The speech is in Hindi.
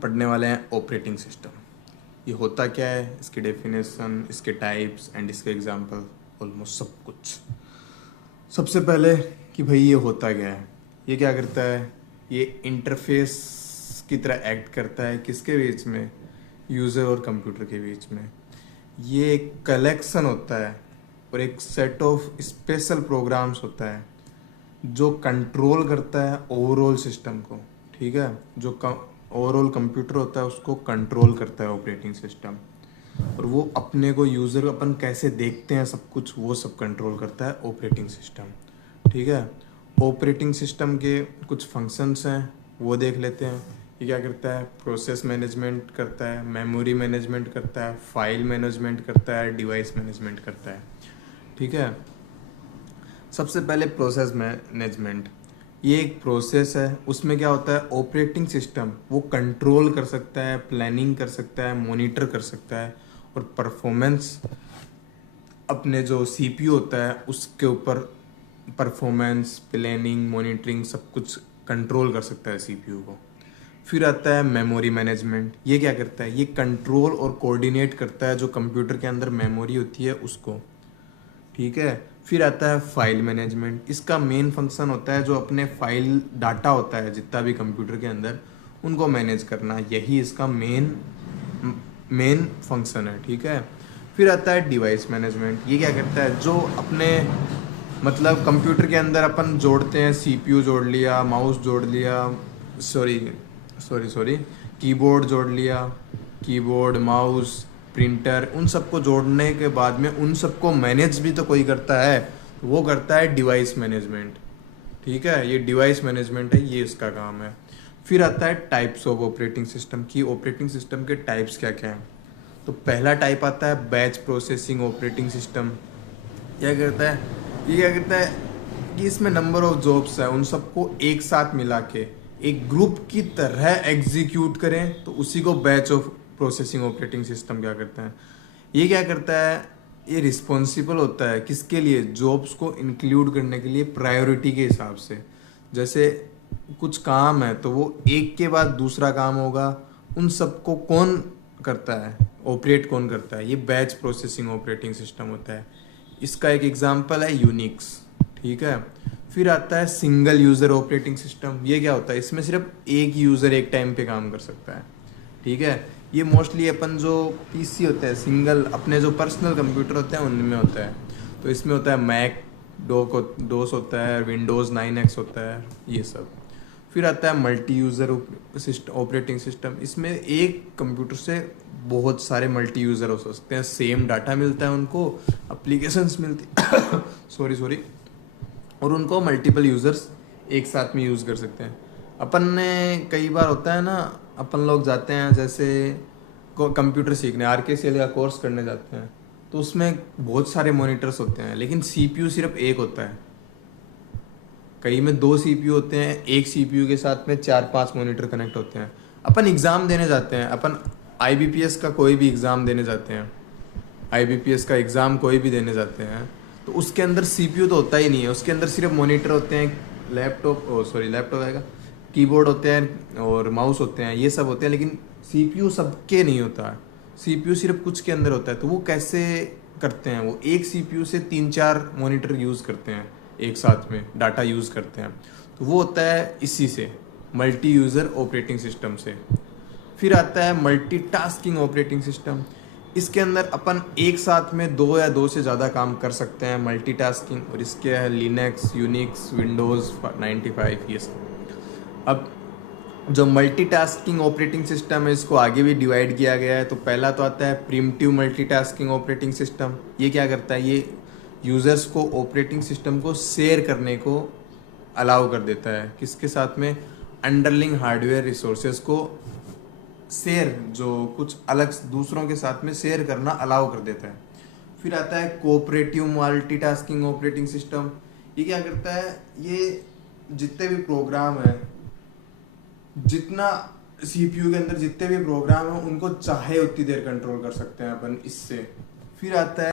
पढ़ने वाले हैं ऑपरेटिंग सिस्टम। ये होता क्या है, इसकी डेफिनेशन, इसके टाइप्स एंड इसके एग्जांपल, ऑलमोस्ट सब कुछ। सबसे पहले कि भाई ये होता क्या है, ये क्या करता है, ये इंटरफेस की तरह एक्ट करता है किसके बीच में, यूज़र और कंप्यूटर के बीच में। ये एक कलेक्शन होता है और एक सेट ऑफ स्पेशल प्रोग्राम्स होता है जो कंट्रोल करता है ओवरऑल सिस्टम को। ठीक है, जो ओवरऑल कंप्यूटर होता है उसको कंट्रोल करता है ऑपरेटिंग सिस्टम, और वो अपने को यूज़र अपन कैसे देखते हैं सब कुछ वो सब कंट्रोल करता है ऑपरेटिंग सिस्टम। ठीक है, ऑपरेटिंग सिस्टम के कुछ फंक्शंस हैं वो देख लेते हैं। ये क्या करता है, प्रोसेस मैनेजमेंट करता है, मेमोरी मैनेजमेंट करता है, फाइल मैनेजमेंट करता है, डिवाइस मैनेजमेंट करता है। ठीक है, सबसे पहले प्रोसेस मैनेजमेंट। ये एक प्रोसेस है, उसमें क्या होता है, ऑपरेटिंग सिस्टम वो कंट्रोल कर सकता है, प्लानिंग कर सकता है, मॉनिटर कर सकता है, और परफॉर्मेंस अपने जो सीपीयू होता है उसके ऊपर परफॉर्मेंस, प्लानिंग, मॉनिटरिंग सब कुछ कंट्रोल कर सकता है सीपीयू को। फिर आता है मेमोरी मैनेजमेंट। ये क्या करता है, ये कंट्रोल और कोऑर्डिनेट करता है जो कंप्यूटर के अंदर मेमोरी होती है उसको। ठीक है, फिर आता है फाइल मैनेजमेंट। इसका मेन फंक्शन होता है जो अपने फाइल डाटा होता है जितना भी कंप्यूटर के अंदर उनको मैनेज करना, यही इसका मेन फंक्शन है। ठीक है, फिर आता है डिवाइस मैनेजमेंट। ये क्या करता है, जो अपने मतलब कंप्यूटर के अंदर अपन जोड़ते हैं, सीपीयू जोड़ लिया, माउस जोड़ लिया, सॉरी कीबोर्ड जोड़ लिया, कीबोर्ड, माउस, प्रिंटर, उन सबको जोड़ने के बाद में उन सबको मैनेज भी तो कोई करता है, वो करता है डिवाइस मैनेजमेंट। ठीक है, ये डिवाइस मैनेजमेंट है, ये इसका काम है। फिर आता है टाइप्स ऑफ ऑपरेटिंग सिस्टम की ऑपरेटिंग सिस्टम के टाइप्स क्या क्या हैं। तो पहला टाइप आता है बैच प्रोसेसिंग ऑपरेटिंग सिस्टम। क्या करता है, ये क्या करता है कि इसमें नंबर ऑफ जॉब्स है उन सबको एक साथ मिला के एक ग्रुप की तरह एग्जीक्यूट करें, तो उसी को batch of processing operating system क्या करता है। ये क्या करता है, ये रिस्पॉन्सिबल होता है किसके लिए, जॉब्स को इंक्लूड करने के लिए प्रायोरिटी के हिसाब से। जैसे कुछ काम है तो वो एक के बाद दूसरा काम होगा, उन सबको कौन करता है, ऑपरेट कौन करता है, ये बैच प्रोसेसिंग ऑपरेटिंग सिस्टम होता है। इसका एक एग्जांपल है यूनिक्स। ठीक है, फिर आता है सिंगल यूज़र ऑपरेटिंग सिस्टम। ये क्या होता है, इसमें सिर्फ एक यूज़र एक टाइम पे काम कर सकता है। ठीक है, ये मोस्टली अपन जो पीसी होते हैं, सिंगल अपने जो पर्सनल कंप्यूटर होते हैं उनमें होता है। तो इसमें होता है मैक डोस होता है, विंडोज़ 9X होता है, ये सब। फिर आता है मल्टी यूज़र ऑपरेटिंग सिस्टम। इसमें एक कंप्यूटर से बहुत सारे मल्टी यूज़र हो सकते हैं, सेम डाटा मिलता है उनको, एप्लीकेशंस मिलती सॉरी और उनको मल्टीपल यूज़र्स एक साथ में यूज़ कर सकते हैं। अपन ने कई बार होता है ना, अपन लोग जाते हैं जैसे कंप्यूटर सीखने, RKCL का कोर्स करने जाते हैं, तो उसमें बहुत सारे मॉनिटर्स होते हैं लेकिन सीपीयू सिर्फ एक होता है। कई में 2 सीपीयू होते हैं, एक सीपीयू के साथ में 4-5 मॉनिटर कनेक्ट होते हैं। अपन एग्ज़ाम देने जाते हैं, अपन IBPS का कोई भी एग्ज़ाम देने जाते हैं, IBPS का एग्ज़ाम कोई भी देने जाते हैं, तो उसके अंदर सीपीयू तो होता ही नहीं है, उसके अंदर सिर्फ मॉनिटर होते हैं, लैपटॉप आएगा, कीबोर्ड होते हैं और माउस होते हैं, ये सब होते हैं, लेकिन सीपीयू सबके नहीं होता है। सीपीयू सिर्फ कुछ के अंदर होता है। तो वो कैसे करते हैं, वो एक सीपीयू से 3-4 मॉनिटर यूज़ करते हैं, एक साथ में डाटा यूज़ करते हैं। तो वो होता है इसी से, मल्टी यूज़र ऑपरेटिंग सिस्टम से। फिर आता है मल्टीटास्किंग ऑपरेटिंग सिस्टम। इसके अंदर अपन एक साथ में 2 या 2 से ज़्यादा काम कर सकते हैं, मल्टीटास्किंग। और इसके है लिनक्स, यूनिक्स, विंडोज़ 95, ये सब। अब जो मल्टीटास्किंग ऑपरेटिंग सिस्टम है इसको आगे भी डिवाइड किया गया है। तो पहला तो आता है प्रिमिटिव मल्टीटास्किंग ऑपरेटिंग सिस्टम। ये क्या करता है, ये यूज़र्स को ऑपरेटिंग सिस्टम को शेयर करने को अलाउ कर देता है, किसके साथ में, अंडरलिंग हार्डवेयर रिसोर्सेज को शेयर, जो कुछ अलग दूसरों के साथ में शेयर करना अलाउ कर देता है। फिर आता है कोऑपरेटिव मल्टीटास्किंग ऑपरेटिंग सिस्टम। ये क्या करता है, ये जितने भी प्रोग्राम है, जितना सीपीयू के अंदर जितने भी प्रोग्राम है उनको चाहे उतनी देर कंट्रोल कर सकते हैं अपन इससे। फिर आता है